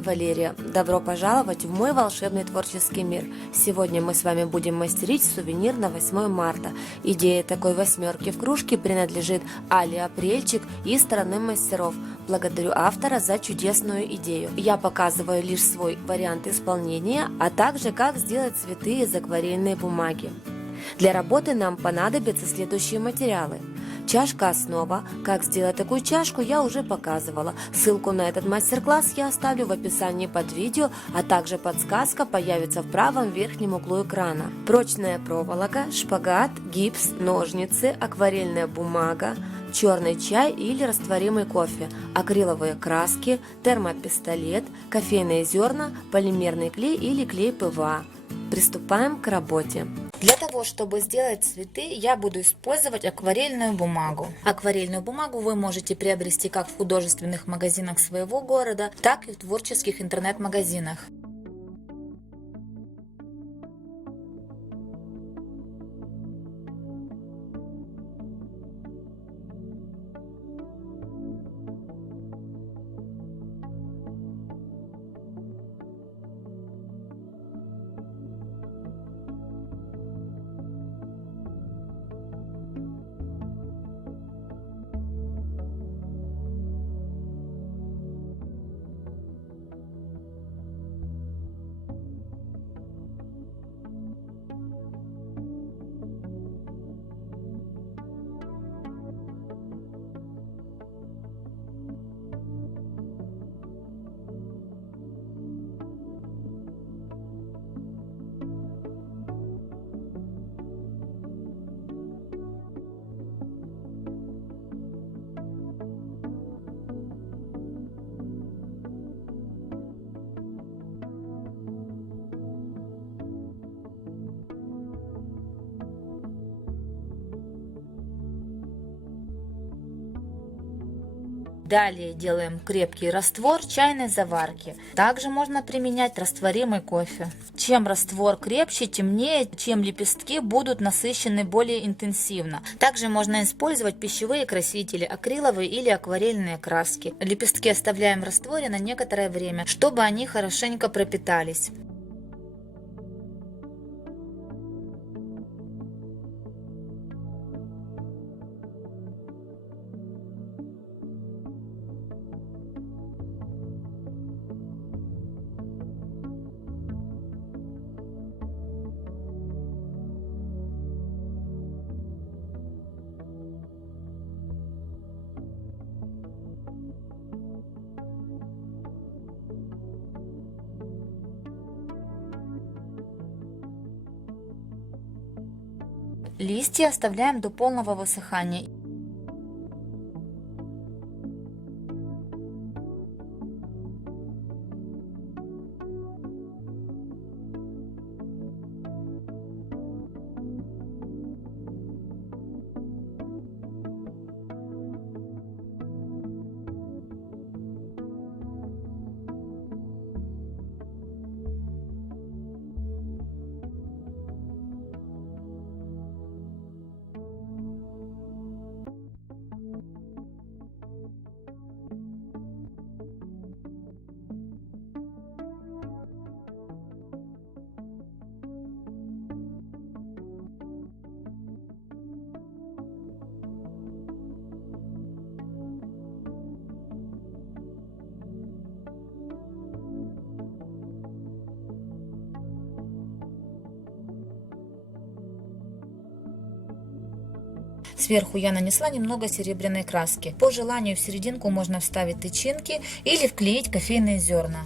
Валерия. Добро пожаловать в мой волшебный творческий мир. Сегодня мы с вами будем мастерить сувенир на 8 марта. Идея такой восьмерки в кружке принадлежит Али Апрельчик из стороны мастеров. Благодарю автора за чудесную идею. Я показываю лишь свой вариант исполнения, а также как сделать цветы из акварельной бумаги. Для работы нам понадобятся следующие материалы. Чашка основа. Как сделать такую чашку, я уже показывала. Ссылку на этот мастер-класс я оставлю в описании под видео, а также подсказка появится в правом верхнем углу экрана. Прочная проволока, шпагат, гипс, ножницы, акварельная бумага, черный чай или растворимый кофе, акриловые краски, термопистолет, кофейные зерна, полимерный клей или клей ПВА. Приступаем к работе. Для того, чтобы сделать цветы, я буду использовать акварельную бумагу. Акварельную бумагу вы можете приобрести как в художественных магазинах своего города, так и в творческих интернет-магазинах. Далее делаем крепкий раствор чайной заварки. Также можно применять растворимый кофе. Чем раствор крепче, темнее, чем лепестки будут насыщены более интенсивно. Также можно использовать пищевые красители, акриловые или акварельные краски. Лепестки оставляем в растворе на некоторое время, чтобы они хорошенько пропитались. Листья оставляем до полного высыхания. Сверху я нанесла немного серебряной краски. По желанию в серединку можно вставить тычинки или вклеить кофейные зерна.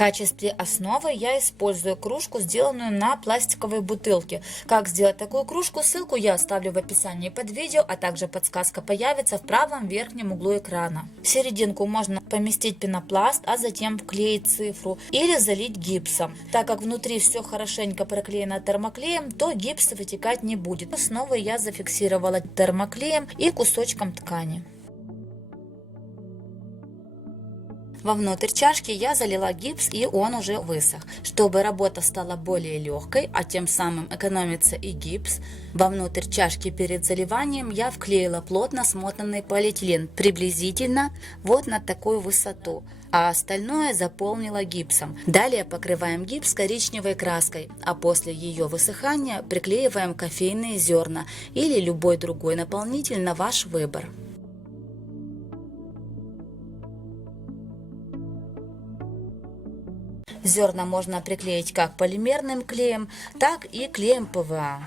В качестве основы я использую кружку, сделанную на пластиковой бутылке. Как сделать такую кружку, ссылку я оставлю в описании под видео, а также подсказка появится в правом верхнем углу экрана. В серединку можно поместить пенопласт, а затем вклеить цифру или залить гипсом. Так как внутри все хорошенько проклеено термоклеем, то гипс вытекать не будет. Снова я зафиксировала термоклеем и кусочком ткани. Вовнутрь чашки я залила гипс, и он уже высох. Чтобы работа стала более легкой, а тем самым экономится и гипс, вовнутрь чашки перед заливанием я вклеила плотно смотанный полиэтилен приблизительно вот на такую высоту, а остальное заполнила гипсом. Далее покрываем гипс коричневой краской, а после ее высыхания приклеиваем кофейные зерна или любой другой наполнитель на ваш выбор. Зерна можно приклеить как полимерным клеем, так и клеем ПВА.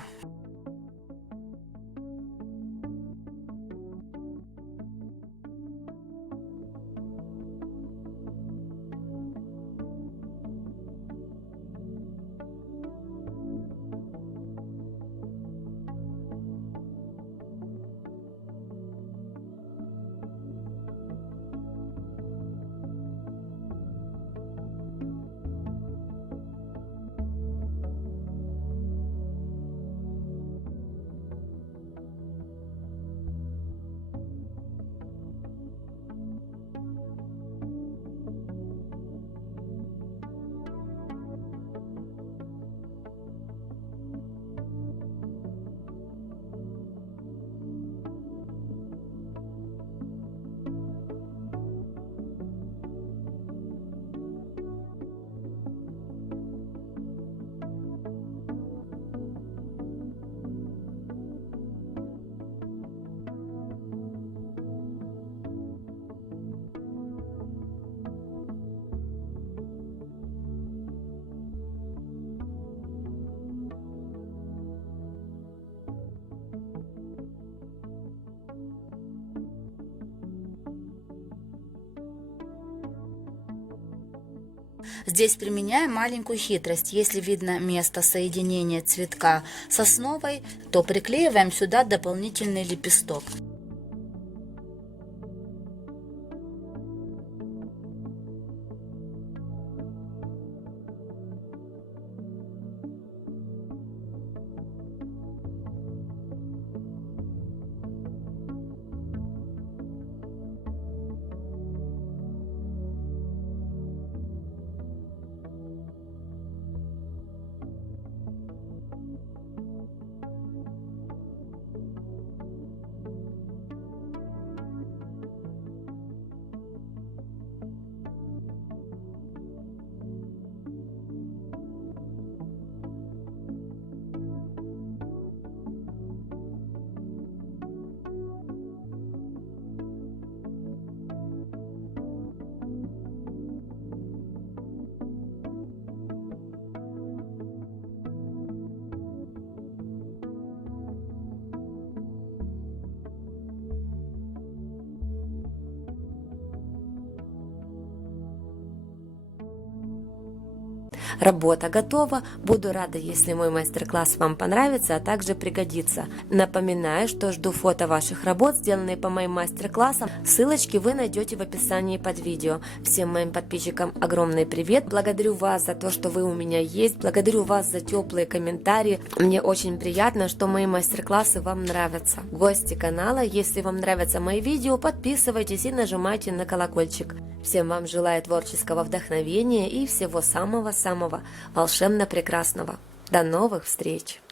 Здесь применяем маленькую хитрость. Если видно место соединения цветка с основой, то приклеиваем сюда дополнительный лепесток. Работа готова. Буду рада, если мой мастер-класс вам понравится, а также пригодится. Напоминаю, что жду фото ваших работ, сделанные по моим мастер-классам. Ссылочки вы найдете в описании под видео. Всем моим подписчикам огромный привет. Благодарю вас за то, что вы у меня есть. Благодарю вас за теплые комментарии. Мне очень приятно, что мои мастер-классы вам нравятся. Гости канала, если вам нравятся мои видео, подписывайтесь и нажимайте на колокольчик. Всем вам желаю творческого вдохновения и всего самого-самого волшебно прекрасного. До новых встреч!